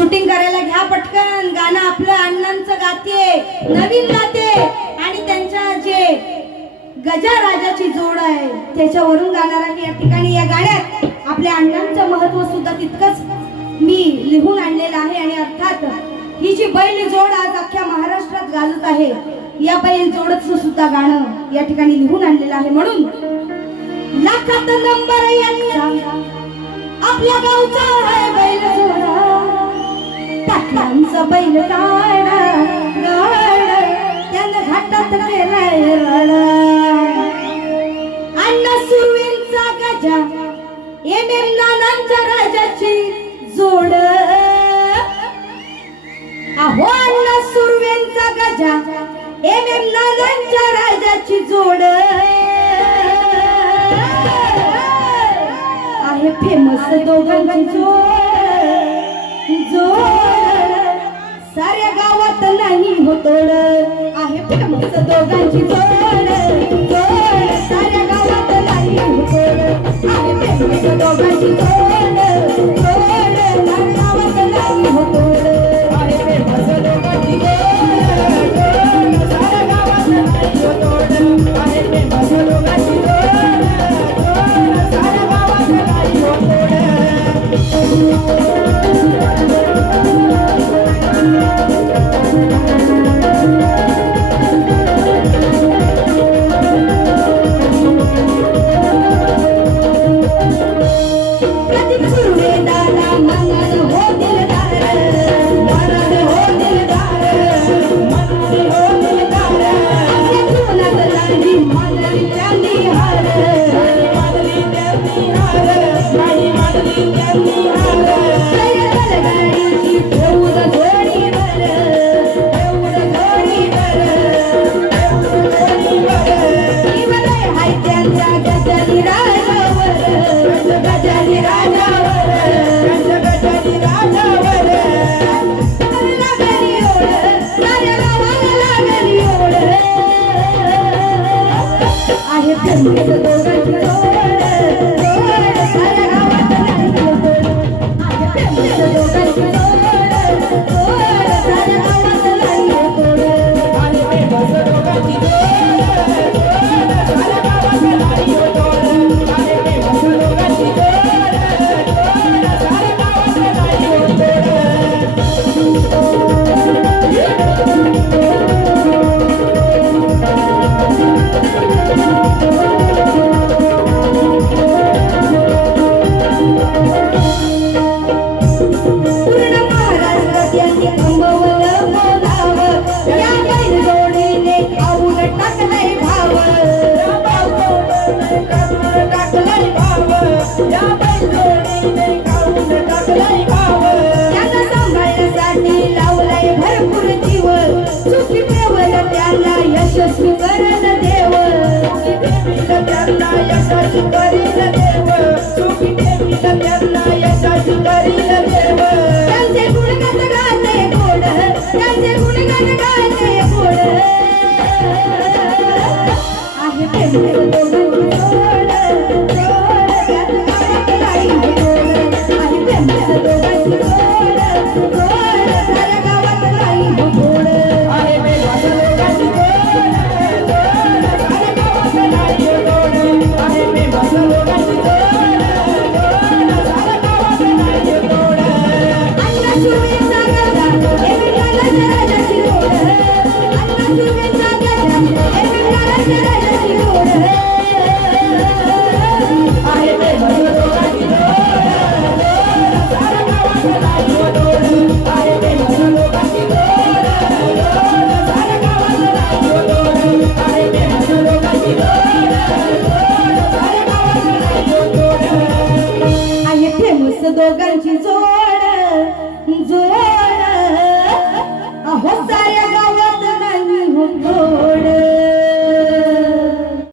Shooting करायला घ्या पटकन. गाणं आपलं अण्णांचं गाते नवीन गाते आणि त्यांच्या जे गजा राजाची जोड आहे त्याच्यावरून गाणार आहे या ठिकाणी या गाण्यात. आपल्या अण्णांचं महत्त्व सुद्धा तितकंच मी लिहून आणलेलं आहे. आणि अर्थात ही जी बैल जोड आज अख्ख्या महाराष्ट्रात गाजत आहे या बैल जोडचं सुद्धा गाणं या ठिकाणी लिहून आणलेलं आहे. म्हणून लाखात नंबर आपल्या गावचा आहे बैल जोडा. पाटलांचा बैल गाड गाड त्यानं घाटात केलाय रड. अण्णा गजा एम राजाची जोड. अहो अण्णा सुरवींचा गजा एम राजाची जोड. आहे फेमस दोघांची जोड. पुतळ आहे. प्रेमाचं दोघांची जोड. Yeah. Barcelona.